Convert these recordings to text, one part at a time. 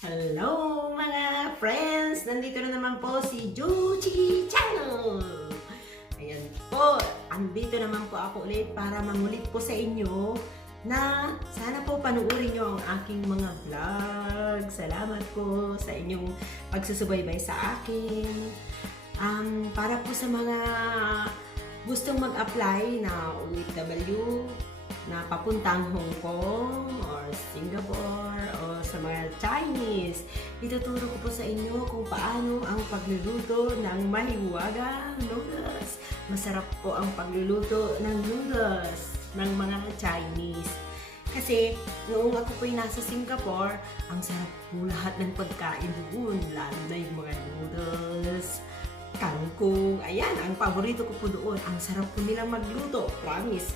Hello mga friends! Nandito na naman po si Juchi Channel! Ayan po, andito naman po ako ulit para mangulit po sa inyo na sana po panuorin nyo ang aking mga vlog. Salamat po sa inyong pagsusubaybay sa akin. Um, para po sa mga gustong mag-apply na OFW, na papuntang Hong Kong or Singapore o sa mga Chinese. Ituturo ko po sa inyo kung paano ang pagluluto ng mahiwaga noodles. Masarap po ang pagluluto ng noodles ng mga Chinese. Kasi noong ako po'y nasa Singapore, ang sarap po lahat ng pagkain doon, lalo na yung mga noodles, kangkong. Ayan, ang paborito ko po doon. Ang sarap po nilang magluto, promise.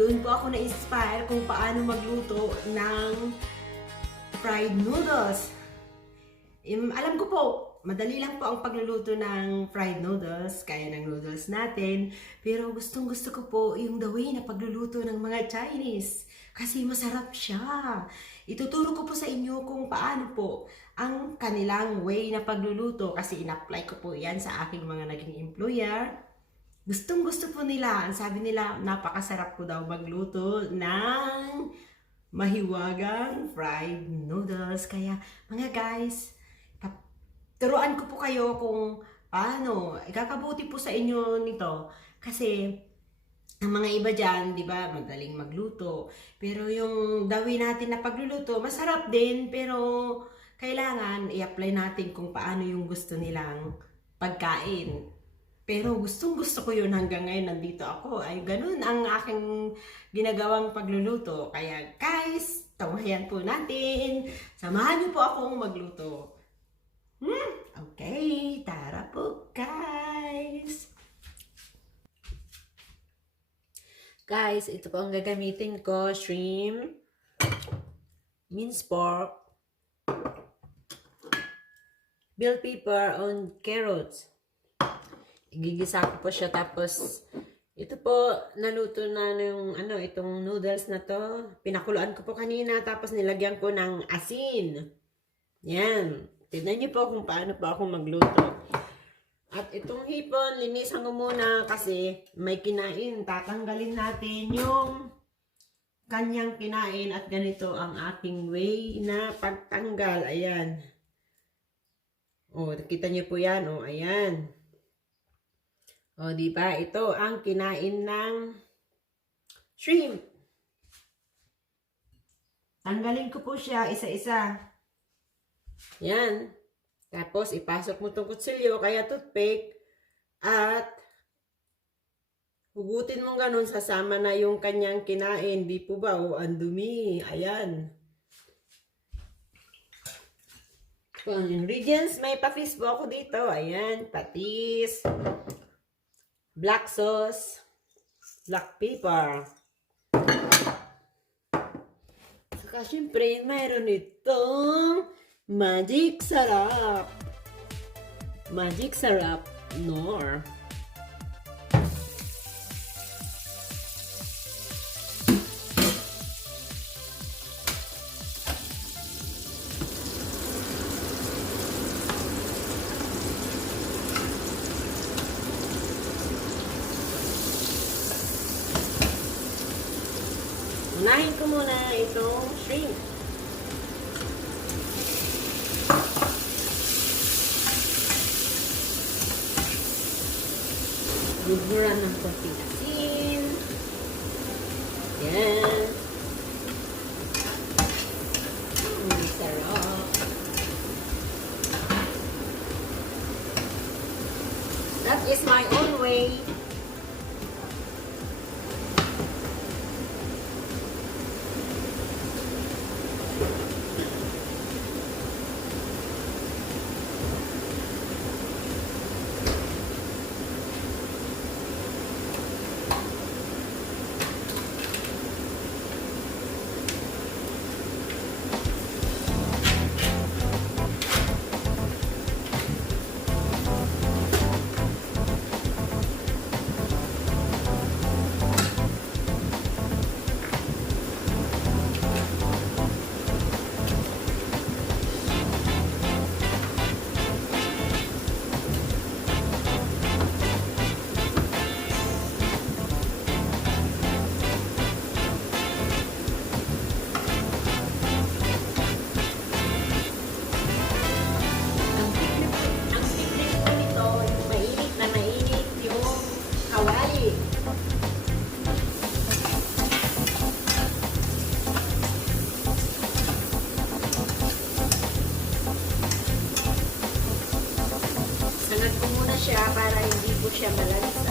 Doon po ako na-inspire kung paano magluto ng fried noodles. Im, alam ko po, madali lang po ang pagluluto ng fried noodles, kaya ng noodles natin. Pero gustong gusto ko po yung the way na pagluluto ng mga Chinese. Kasi masarap siya. Ituturo ko po sa inyo kung paano po ang kanilang way na pagluluto. Kasi in-apply ko po yan sa aking mga naging employer. Gustong gusto po nila. Ang sabi nila, napakasarap ko daw magluto ng mahiwagang fried noodles. Kaya mga guys, turuan ko po kayo kung paano. Ikakabuti po sa inyo nito. Kasi ang mga iba dyan, di ba, madaling magluto. Pero yung dawi natin na pagluluto, masarap din. Pero kailangan i-apply natin kung paano yung gusto nilang pagkain. Pero gustong gusto ko yun hanggang ngayon nandito ako. Ay ganun ang aking ginagawang pagluluto. Kaya guys, tamahan po natin. Samahan niyo po akong magluto. Hmm? Okay, tara po guys. Guys, ito po ang gagamitin ko. Shrimp, minced pork, bell pepper, and carrots igigisa ko po siya tapos ito po naluto na yung ano itong noodles na to. Pinakuluan ko po kanina tapos nilagyan ko ng asin. Yan. Tignan niyo po kung paano po ako magluto. At itong hipon linisan ko muna kasi may kinain. Tatanggalin natin yung kanyang kinain at ganito ang aking way na pagtanggal. Ayan. Oh kita niyo po yan. Oh ayan o, di ba? Ito ang kinain ng shrimp. Tanggalin ko po siya isa-isa. Yan. Tapos, ipasok mo itong kutsilyo, kaya toothpick. At, hugutin mo ganun, sasama na yung kanyang kinain. Di po ba? O, ang dumi. Ayan. Ang ingredients, may patis po ako dito. Ayan, patis black sauce, black pepper. Saka syempre, mayroon itong magic sarap. Magic sarap nor. Is my own way. Sunod ko muna siya para hindi po siya malansa.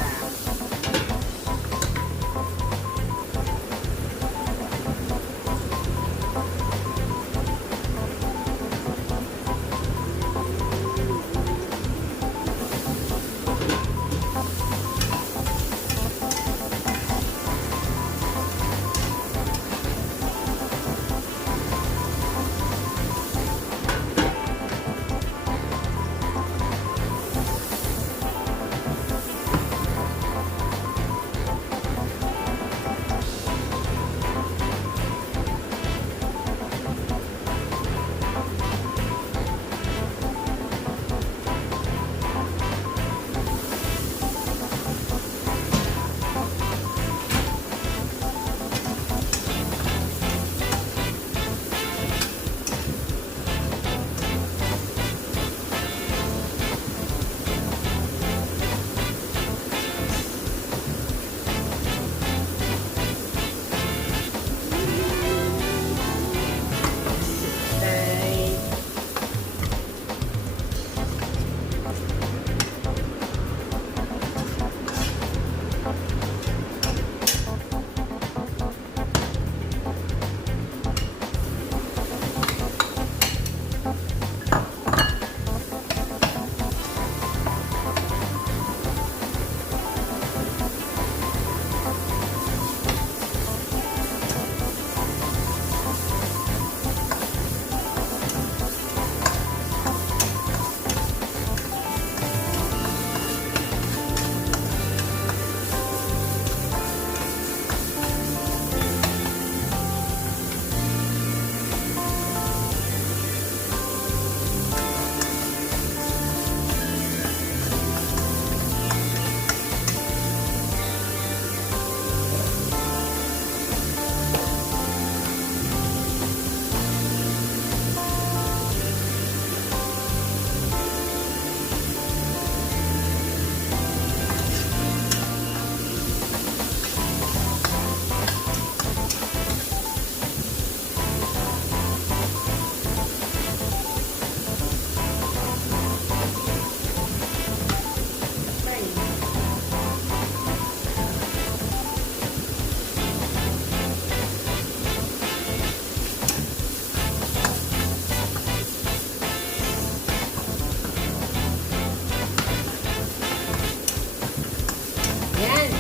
Yan.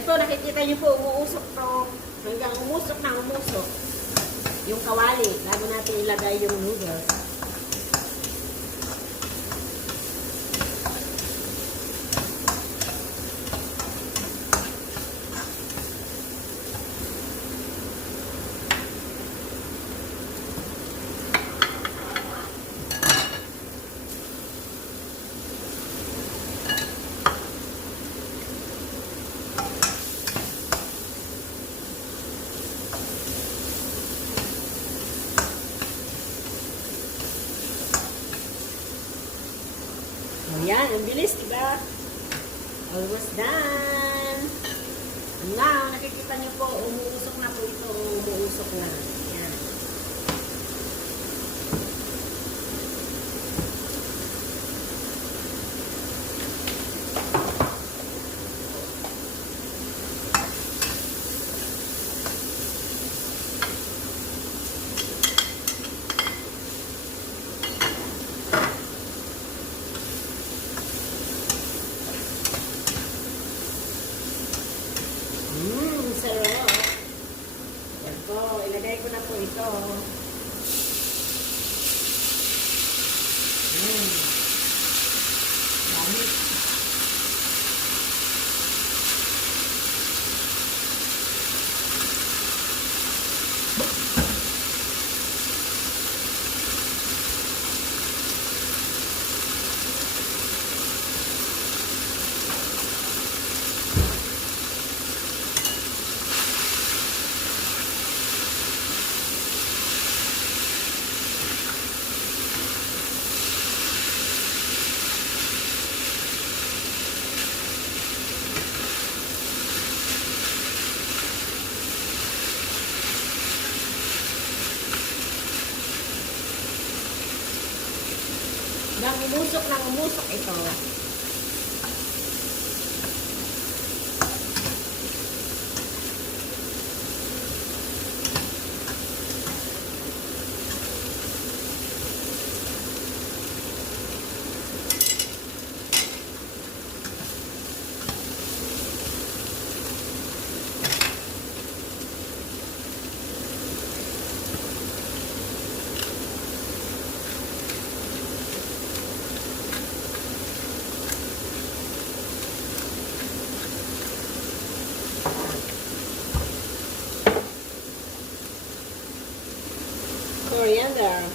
Po, nakikita niyo po, umuusok to. Hanggang umusok na umusok. Yung kawali, bago natin ilagay yung noodles. Ayan, umusok ng umusok ito. or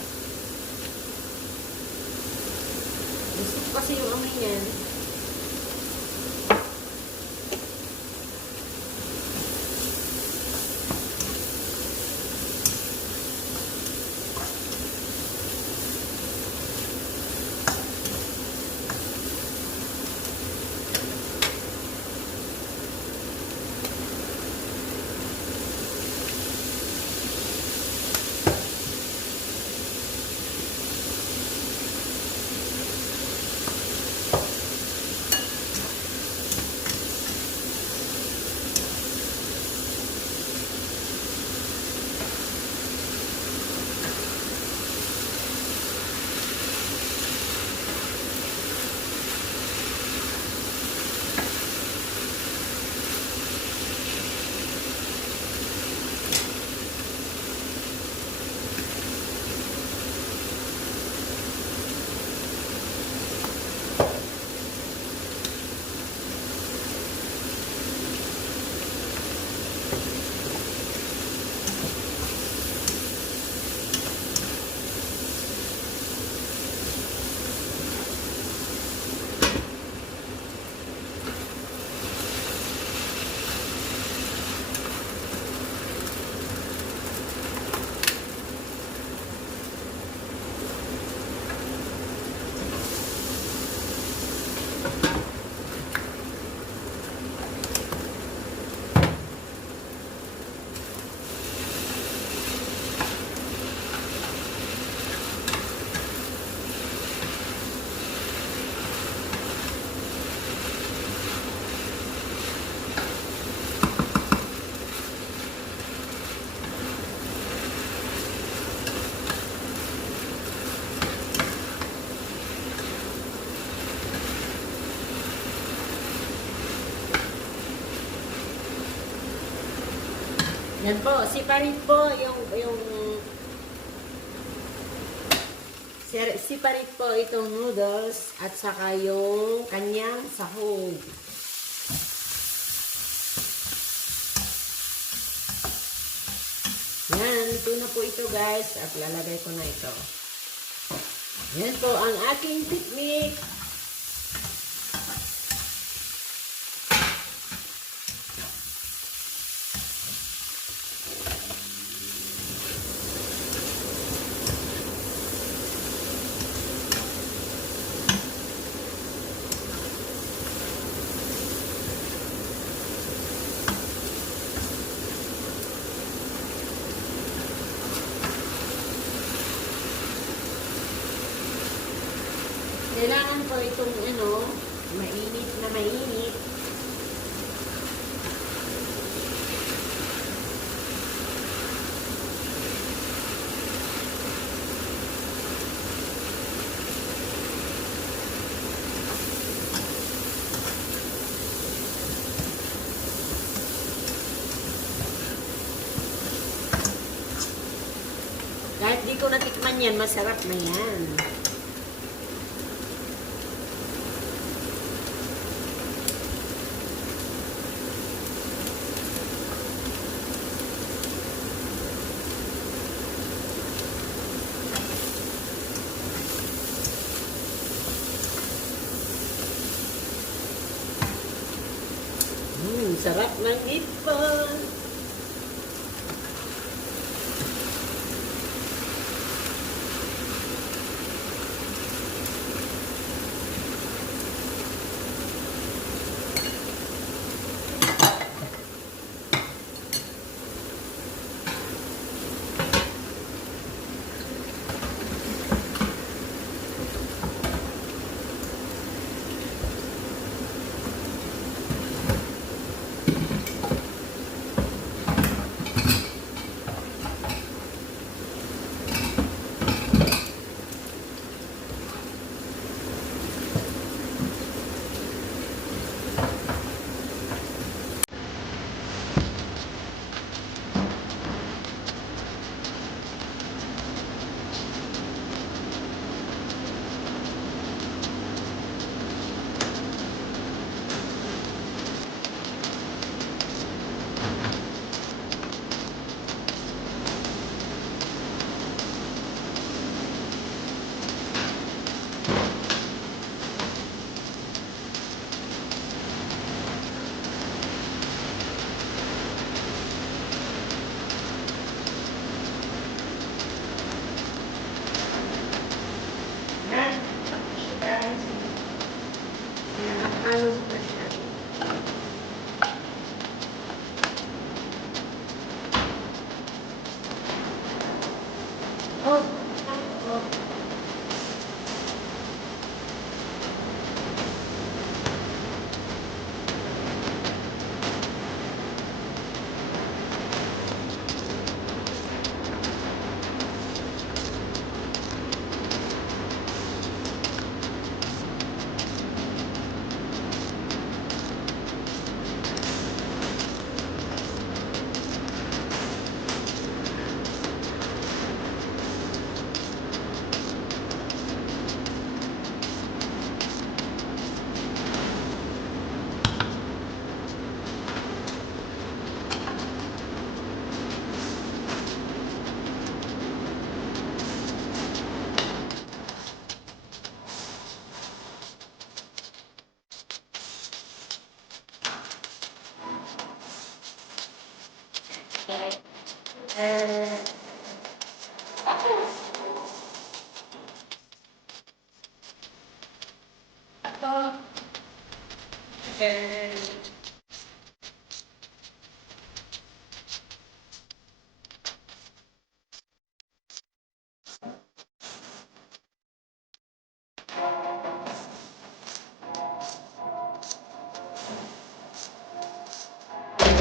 Yan po, separate po yung yung separate po itong noodles at saka yung kanyang sahog. Yan, ito na po ito guys at lalagay ko na ito. Yan po ang aking picnic. Hindi ko natikman yan, masarap na yan. Hmm, sarap ng And